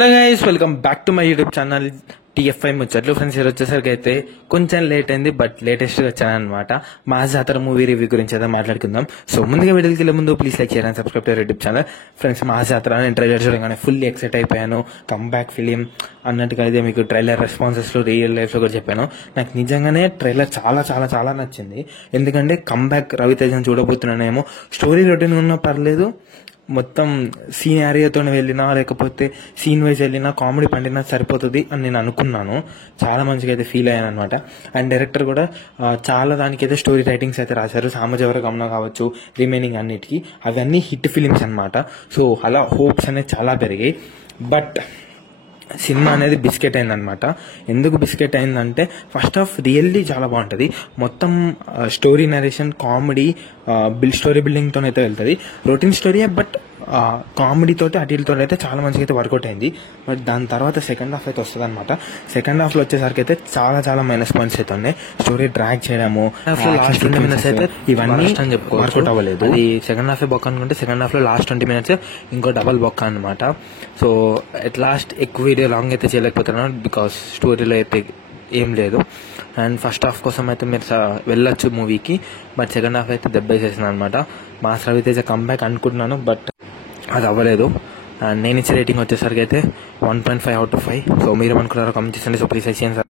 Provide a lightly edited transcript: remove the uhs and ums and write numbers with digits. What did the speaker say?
Hello guys, welcome back to my YouTube channel TFI ముచ్చట్లు. Friends, ఈరోజు వచ్చేసరికి అయితే కొంచెం లేట్ అయింది, బట్ లేటెస్ట్ వచ్చానమాట. మా జాతర మూవీ రివ్యూ గురించి అయితే మాట్లాడుకుందాం. సో ముందుగా వీడియోకి వెళ్ళే ముందు ప్లీజ్ లైక్ చేయండి, subscribe to YouTube channel. Friends, మా జాతర నేను ట్రైలర్ చూడగానే ఫుల్ ఎక్సైట్ అయిపోయాను. కమ్బ్యాక్ ఫిలిం అన్నట్టుగా అయితే మీకు ట్రైలర్ రెస్పాన్సెస్ లో రియల్ లైఫ్ లో కూడా చెప్పాను. నాకు నిజంగానే ట్రైలర్ చాలా చాలా చాలా నచ్చింది. ఎందుకంటే కమ్బ్యాక్ రవితేజను చూడబోతున్నానేమో. స్టోరీ రొటీన్ ఉన్నా పర్లేదు, మొత్తం సీన్ ఏరియాతో వెళ్ళినా లేకపోతే సీన్ వైజ్ వెళ్ళినా కామెడీ పండినా సరిపోతుంది అని నేను అనుకున్నాను. చాలా మంచిగా అయితే ఫీల్ అయ్యాను అనమాట. అండ్ డైరెక్టర్ కూడా చాలా దానికైతే స్టోరీ రైటింగ్స్ అయితే రాశారు. సామజవర గమన కావచ్చు, రిమైనింగ్ అన్నిటికీ అవన్నీ హిట్ ఫిలిమ్స్ అనమాట. సో అలా హోప్స్ అనేది చాలా పెరిగాయి. బట్ సినిమా అనేది బిస్కెట్ అయిందనమాట. ఎందుకు బిస్కెట్ అయిందంటే ఫస్ట్ హాఫ్ రియల్లీ చాలా బాగుంటుంది. మొత్తం story narration, comedy, story building తోనైతే వెళ్తుంది. రొటీన్ స్టోరీ, బట్ కామెడీ తోటి అటీలతో అయితే చాలా మంచిగా అయితే వర్కౌట్ అయింది. బట్ దాని తర్వాత సెకండ్ హాఫ్ అయితే వస్తుంది అనమాట. సెకండ్ హాఫ్ లో వచ్చేసరికి అయితే చాలా చాలా మైనస్ పాయింట్స్ అయితే ఉన్నాయి. స్టోరీ డ్రాగ్ చేయడము, లాస్ట్ 20 minutes అయితే ఇవన్నీ వర్కౌట్ అవ్వలేదు. అది సెకండ్ హాఫ్ బొక్క అనుకుంటే సెకండ్ హాఫ్ లో లాస్ట్ 20 minutes ఇంకో డబల్ బొక్క అనమాట. సో ఎట్ లాస్ట్ ఎక్కువ వీడియో లాంగ్ అయితే చేయలేకపోతున్నాను, బికాస్ స్టోరీలో అయితే ఏం లేదు. అండ్ ఫస్ట్ హాఫ్ కోసం అయితే మీరు వెళ్ళొచ్చు మూవీకి, బట్ సెకండ్ హాఫ్ అయితే దెబ్బేసేసింది అనమాట. మా రవితేజ కంబ్యాక్ అనుకుంటున్నాను, బట్ అది అవ్వలేదు. అండ్ నేను ఇచ్చే రేటింగ్ వచ్చేసరికి అయితే 1.5 out of 5. సో మీరు అనుకున్నారో కామెంట్ చేయండి. సో ప్లీజ్ చేయండి.